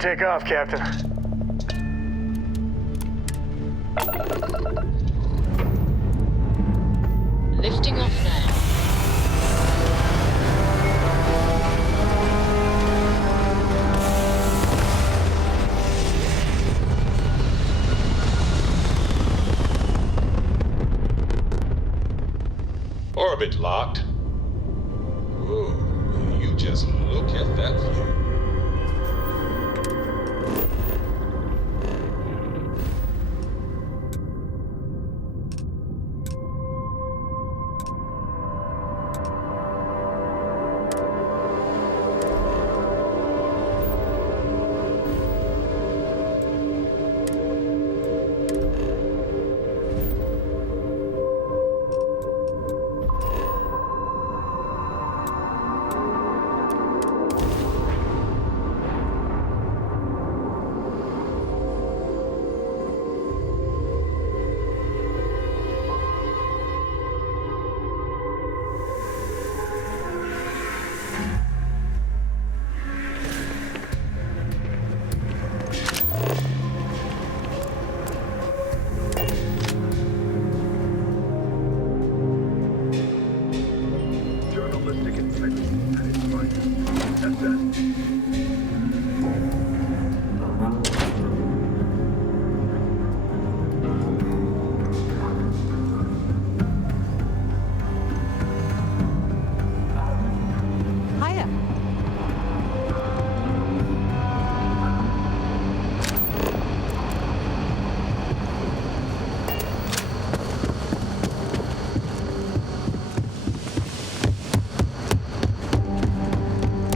take off, Captain. Lifting off now. Orbit locked. Whoa, you just look at that view.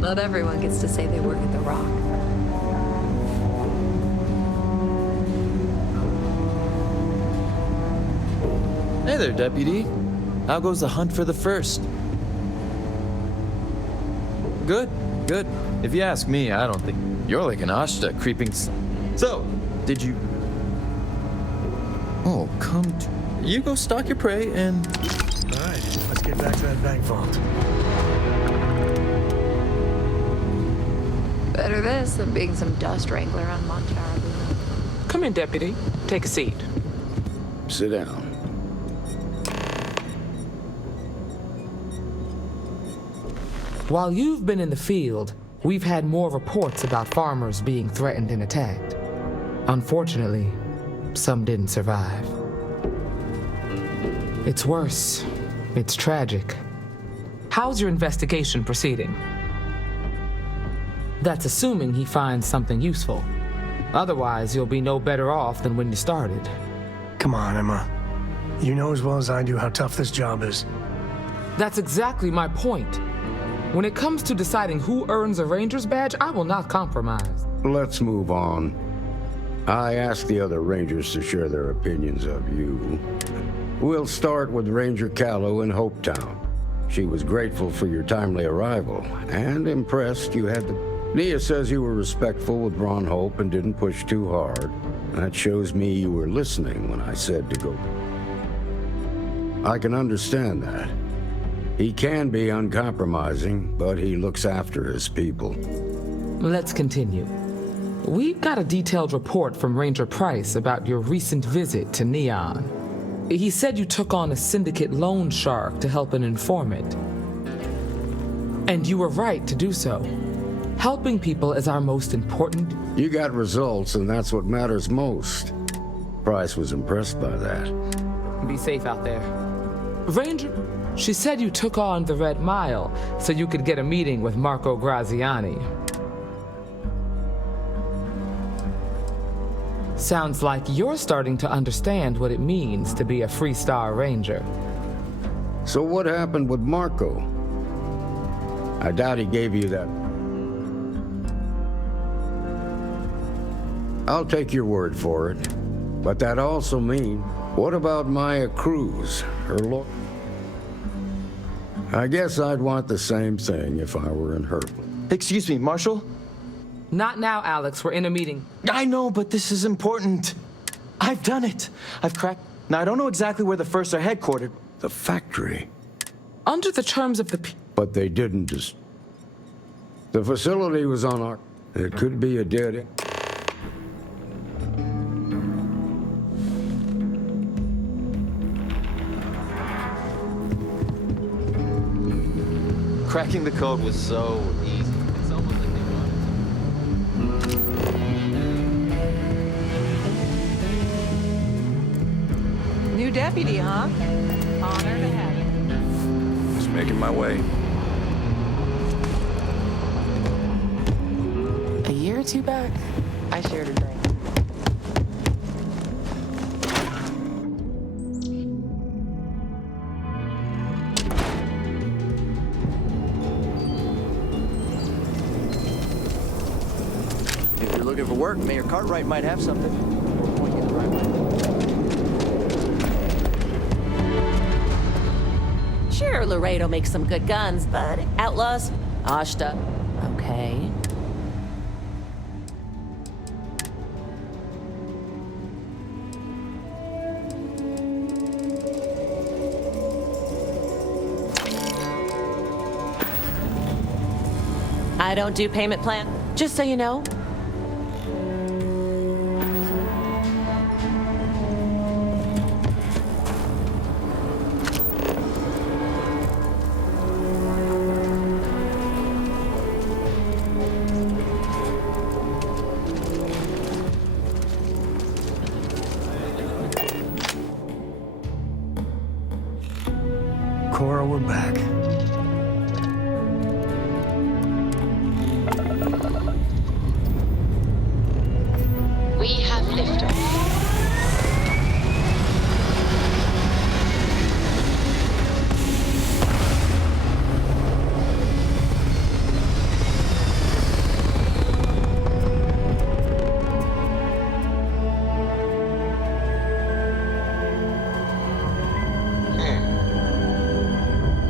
Not everyone gets to say they work at the Rock. Hey there, Deputy. How goes the hunt for the first? Good, good. If you ask me, I don't think you're like an Ashta creeping. So, did you? Oh, come. You go stalk your prey and. All right, let's get back to that bank vault. Better this than being some dust wrangler on Montarabu. Come in, Deputy. Take a seat. Sit down. While you've been in the field, we've had more reports about farmers being threatened and attacked. Unfortunately, some didn't survive. It's worse. It's tragic. How's your investigation proceeding? That's assuming he finds something useful. Otherwise, you'll be no better off than when you started. Come on, Emma. You know as well as I do how tough this job is. That's exactly my point. When it comes to deciding who earns a Ranger's badge, I will not compromise. Let's move on. I asked the other Rangers to share their opinions of you. We'll start with Ranger Callow in Hopetown. She was grateful for your timely arrival and impressed you had the... Nia says you were respectful with Ron Hope and didn't push too hard. That shows me you were listening when I said to go. I can understand that. He can be uncompromising, but he looks after his people. Let's continue. We got a detailed report from Ranger Price about your recent visit to Neon. He said you took on a syndicate loan shark to help an informant. And you were right to do so. Helping people is our most important... You got results, and that's what matters most. Price was impressed by that. Be safe out there. Ranger, she said you took on the Red Mile so you could get a meeting with Marco Graziani. Sounds like you're starting to understand what it means to be a Freestar Ranger. So what happened with Marco? I doubt he gave you that. I'll take your word for it. But that also means, what about Maya Cruz, her lawyer? I guess I'd want the same thing if I were in her. Excuse me, Marshal? Not now, Alex. We're in a meeting. I know, but this is important. I've done it. I've cracked... Now, I don't know exactly where the First are headquartered. The factory. Under the terms of the... But they didn't just... The facility was on our... It could be a dead end. Cracking the code was so easy. It's almost like they wanted. New deputy, huh? Honor to have you. Just making my way. A year or two back, I shared a drink. If you're looking for work, Mayor Cartwright might have something. Or point you the right way. Sure, Laredo makes some good guns, but outlaws? Ashta. Okay. I don't do payment plan, just so you know. Cora, we're back. We have liftoff.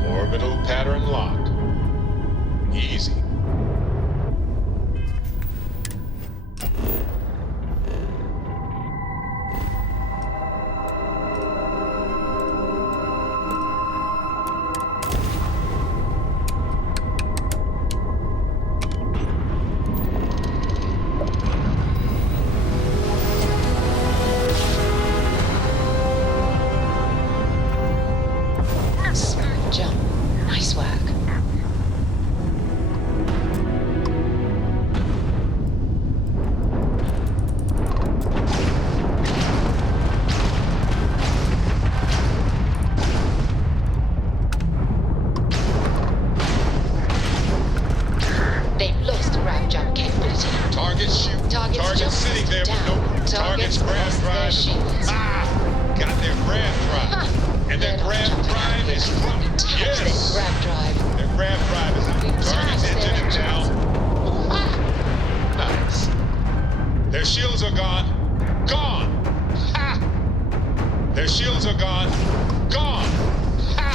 Orbital pattern locked. Easy. Smart jump. Nice work. They've lost grab jump capability. Target shoot. Target's jump sitting there with down. no target's grab lost their drive. shields. Ah! Got their grab drive. Ha! And their They're grab not drive is jumping. dropped. Detach Yes. their grab drive. Their grab drive is out. Detach Target's their engine is engines. down. Ah! Nice. Their shields are gone. Gone. Ha! Their shields are gone. Gone. Ha!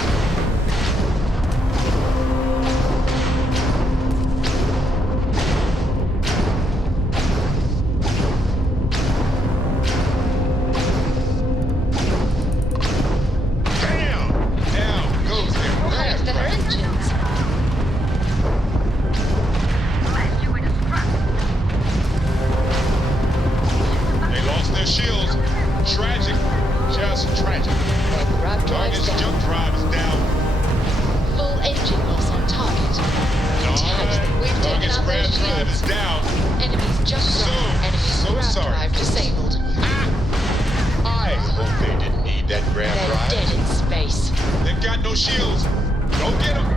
Bam! Down goes their grab Revive their drive. engines. They lost their shields. Tragic. Just tragic. Their grab drive's Target's down. jump drive is down. Full engine loss on target. Detach. We've taken Target's out their grab drive is shields. down. Enemies just dropped. Enemy's so grab sorry. drive disabled. I hope they didn't need that grab They're drive. dead in space. They've got no shields. Go get them.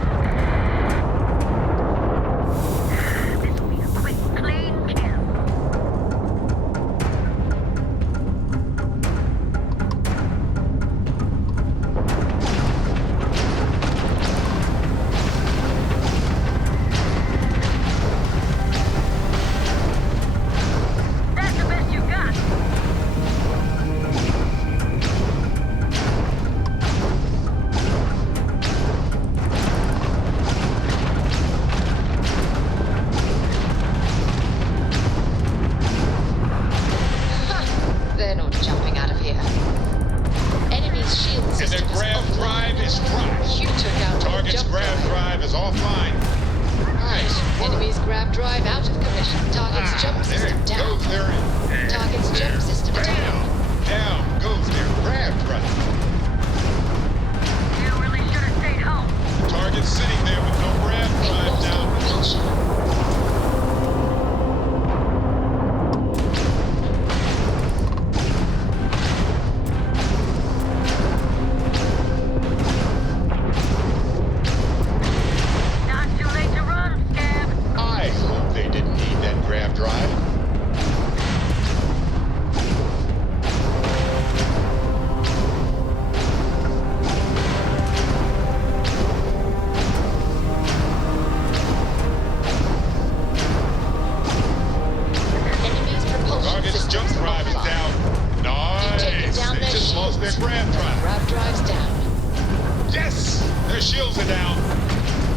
shields are down.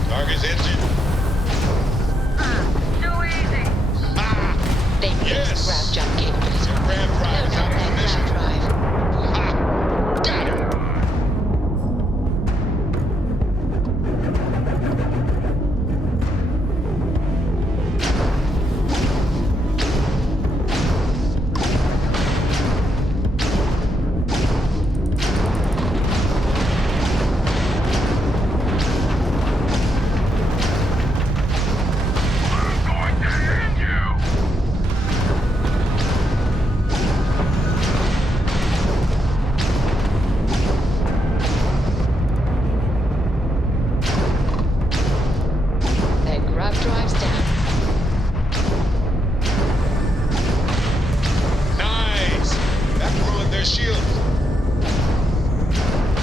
Target's engine. They fixed Yes. grab jump capability. Your grab drive is out of That commission. grab drive. Ha! Got him. Their grab drive's down. Nice. That ruined their shields.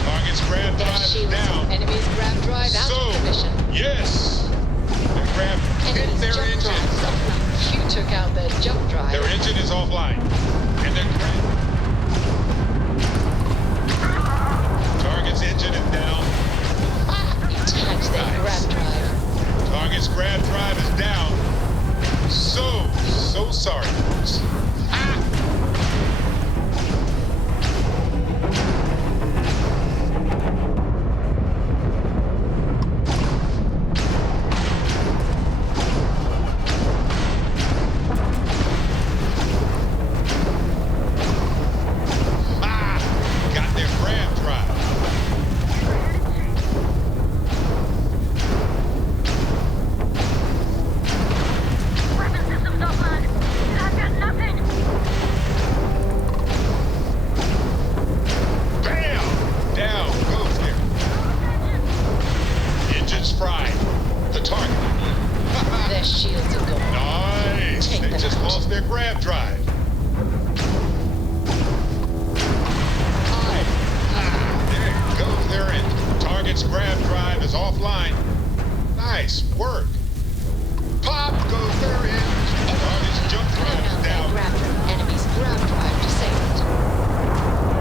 Target's grab Their drive is shields. down. Enemy's grab drive out So, of commission. yes. Their grab hit Enemy's their jump engine. drive is offline. You took out their jump drive. Their engine is offline. And their Target's engine is down. You tagged their grab drive. Target's grab drive is down. So sorry, folks. Ah! Got their grab drive. Bam! Down goes there. Engine's fried. The target. Their shields are gone. Nice. Take They them just out. lost their grab drive. There goes their engine. Target's grab drive is offline. Nice work. Pop goes their engine. Target's jump drive is Their down. grab drive. Enemy's grab drive disabled.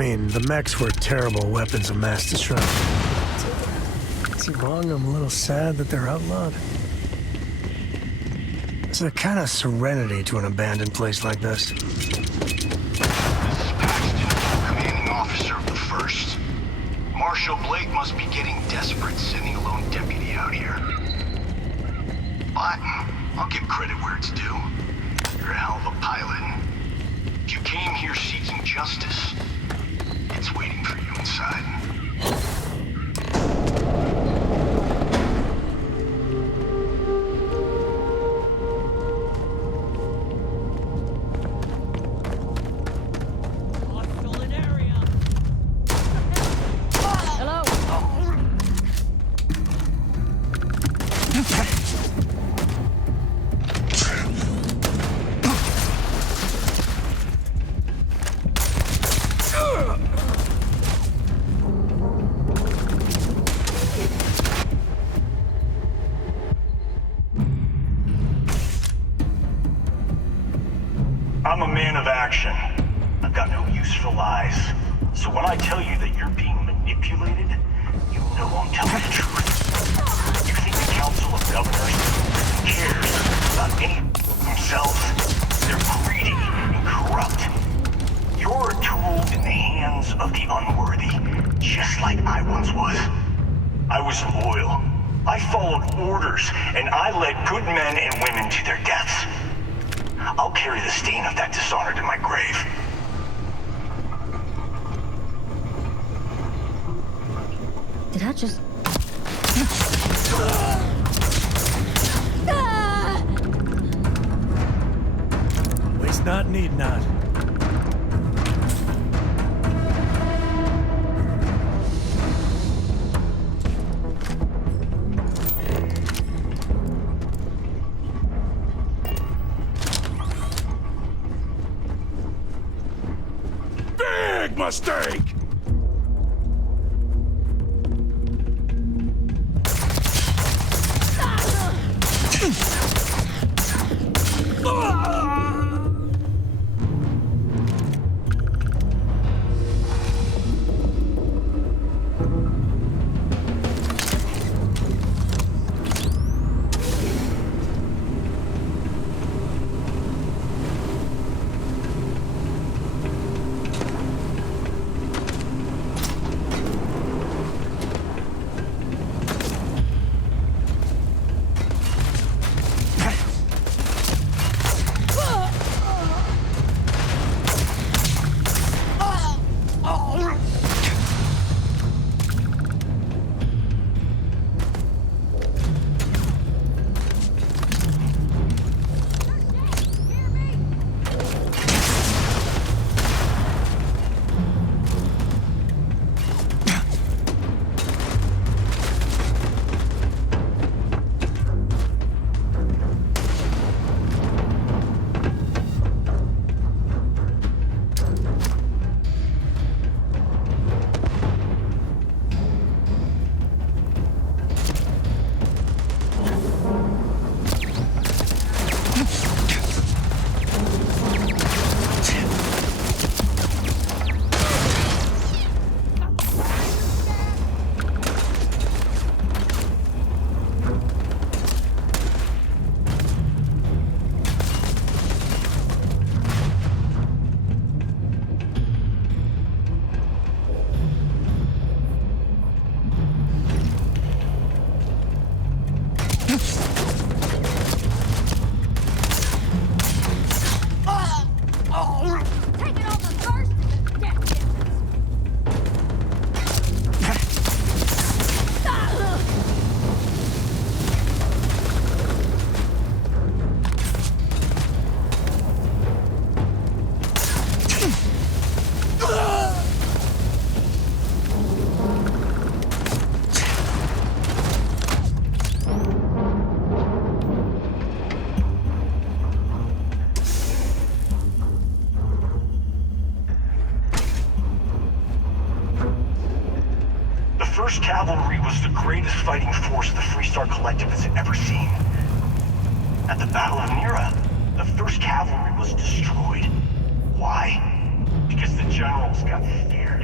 mean, the mechs were terrible weapons of mass destruction. Is he wrong? I'm a little sad that they're outlawed. There's a kind of serenity to an abandoned place like this. This is Paxton, commanding officer of the 1st. Marshal Blake must be getting desperate sending a lone deputy out here. But I'll give credit where it's due. You're a hell of a pilot. If you came here seeking justice, it's waiting for you inside. I'm a man of action. I've got no use for lies. So when I tell you that you're being manipulated, you know I'm telling the truth. You think the Council of Governors cares about any themselves? They're greedy and corrupt. You're a tool in the hands of the unworthy, just like I once was. I was loyal. I followed orders, and I led good men and women to their deaths. I'll carry the stain of that dishonor to my grave. Did I just... Waste not, need not. Big mistake! First Cavalry was the greatest fighting force the Freestar Collective has ever seen. At the Battle of Mira, the First Cavalry was destroyed. Why? Because the generals got scared.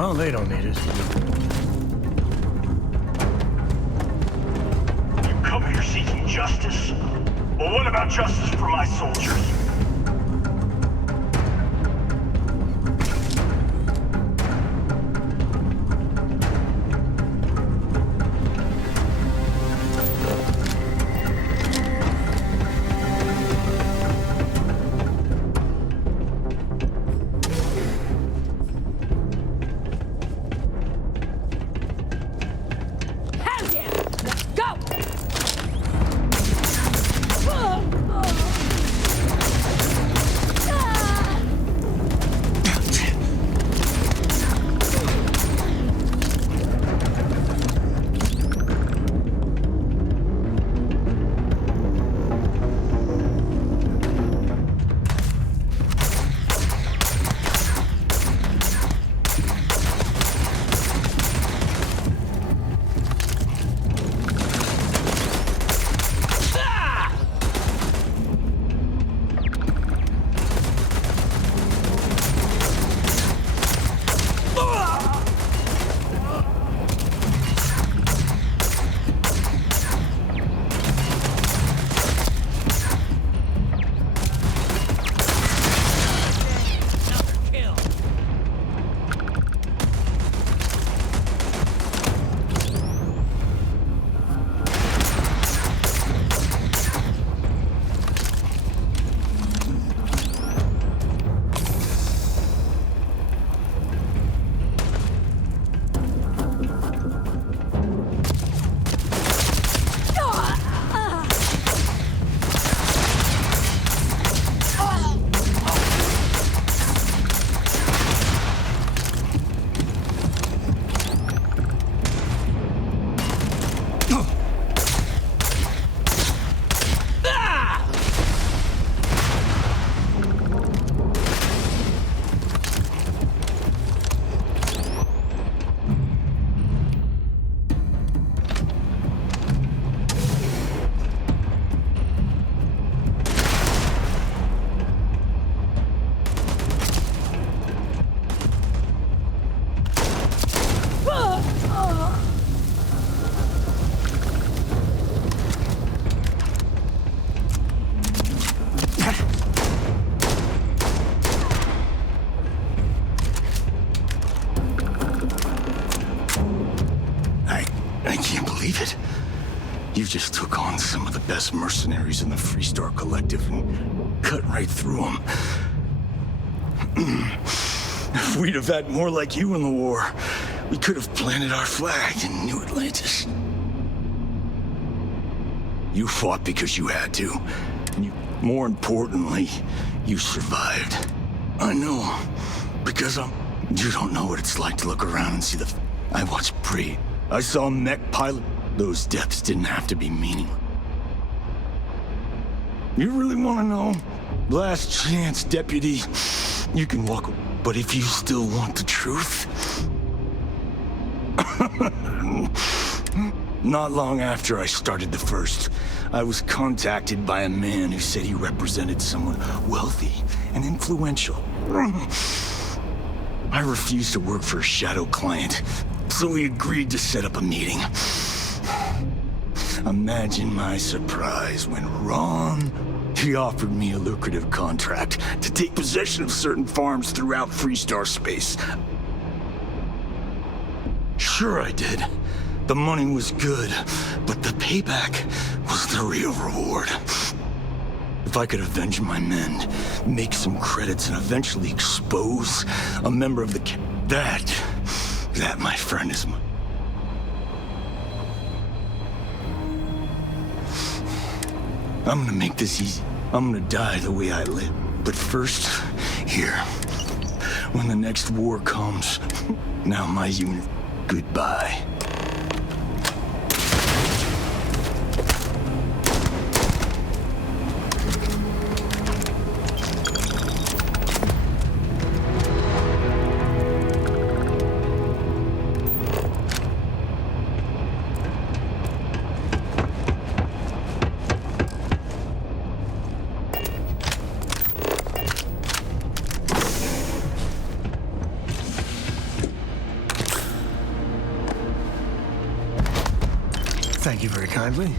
Well, they don't need it. You come here seeking justice? Well, what about justice for my soldiers? You just took on some of the best mercenaries in the Freestar Collective and cut right through them. If we'd have had more like you in the war, we could have planted our flag in New Atlantis. You fought because you had to. And more importantly, you survived. I know, because you don't know what it's like to look around and see I watched Pre. I saw mech pilot. Those deaths didn't have to be meaningless. You really want to know? Last chance, Deputy. You can walk away, but if you still want the truth... Not long after I started the first, I was contacted by a man who said he represented someone wealthy and influential. I refused to work for a shadow client, so we agreed to set up a meeting. Imagine my surprise when he offered me a lucrative contract to take possession of certain farms throughout Freestar space. Sure I did. The money was good, but the payback was the real reward. If I could avenge my men, make some credits, and eventually expose a member of the... That, my friend, is my... I'm gonna make this easy. I'm gonna die the way I live. But first, here. When the next war comes, now my unit, goodbye. Thank you very kindly.